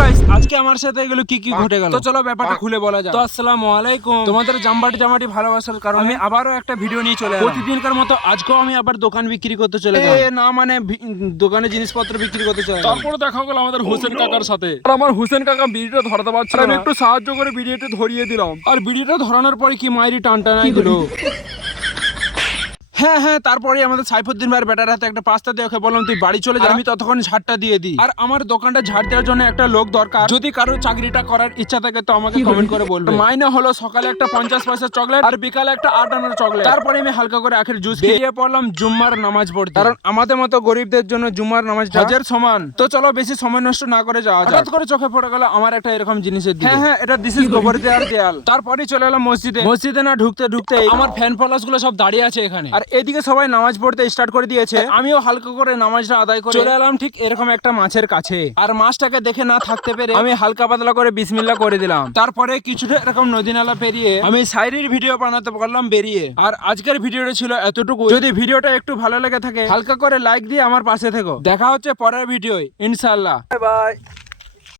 Guys, আজকে আমার সাথে এগুলো কি কি ঘটে গেল, তো চলো ব্যাপারটা খুলে বলা যাক। তো আসসালামু আলাইকুম, তোমাদের জামাটি ভালোবাসার কারণে আমি আবারও একটা ভিডিও নিয়ে চলে এলাম। প্রতিদিনকার মতো আজকেও আমি আবার দোকান বিক্রি করতে চলে গেলাম। না মানে দোকানে জিনিসপত্র বিক্রি করতে চলে গেলাম। তারপরে দেখা গেল আমাদের হোসেন কাকার সাথে। আর আমার হোসেন কাকা বিড়িটা ধরাতে পারছিল না, আমি একটু সাহায্য করে বিড়িটা ধরিয়ে দিলাম। আর ভিডিওটা ধরানোর পরে কি মাইরি টানটানাই দিল। হ্যাঁ, তারপরে আমাদের সাইফুদ্দিন ভাইয়ের বেটার হাতে একটা পাস্তা দিয়ে ওকে বললাম তুই বাড়ি চলে যা, আমি ততক্ষণ ঝাড়টা দিয়ে দিই। আর আমার দোকানটা ঝাড় দেওয়ার জন্য একটা লোক দরকার, যদি কারোর চাকরিটা করার ইচ্ছা থাকে তো আমাকে কমেন্ট করে বলবে। মাইনে হলো সকালে একটা 50 পয়সার চকলেট আর বিকালে একটা 8 আনার চকলেট। তারপরে আমি হালকা করে আখের জুস বেরিয়ে পড়লাম জুম্মার নামাজ পড়তে, কারণ আমাদের মতো গরিবদের জন্য জুম্মার নামাজ হজের সমান। তো চলো বেশি সময় নষ্ট না করে যাওয়া যাক। হঠাৎ করে চোখে পড়ে গেল আমার একটা এরকম জিনিসের দিকে। হ্যাঁ, এটা দিস ইজ গোবর দেওয়ার দেয়াল। তারপরে চলে এলাম মসজিদে না ঢুকতে আমার ফ্যান ফলোয়ার্স গুলো সব দাঁড়িয়ে আছে এখানে, আর এদিকে সবাই নামাজ পড়তে স্টার্ট করে দিয়েছে। আমিও হালকা করে নামাজটা আদায় করে চলে এলাম ঠিক এরকম একটা মাছের কাছে। আর মাছটাকে দেখে না থাকতে পেরে আমি হালকা পাতলা করে বিসমিল্লাহ করে দিলাম। তারপরে কিছুটা এরকম নদী নালা পেরিয়ে আমি শায়রির ভিডিও বানাতে পারলাম বেরিয়ে। আর আজকের ভিডিওটা ছিল এতটুকু। যদি ভিডিওটা একটু ভালো লেগে থাকে হালকা করে লাইক দিয়ে আমার পাশে থেকো। দেখা হচ্ছে পরের ভিডিওয় ইনশাআল্লাহ। Bye bye.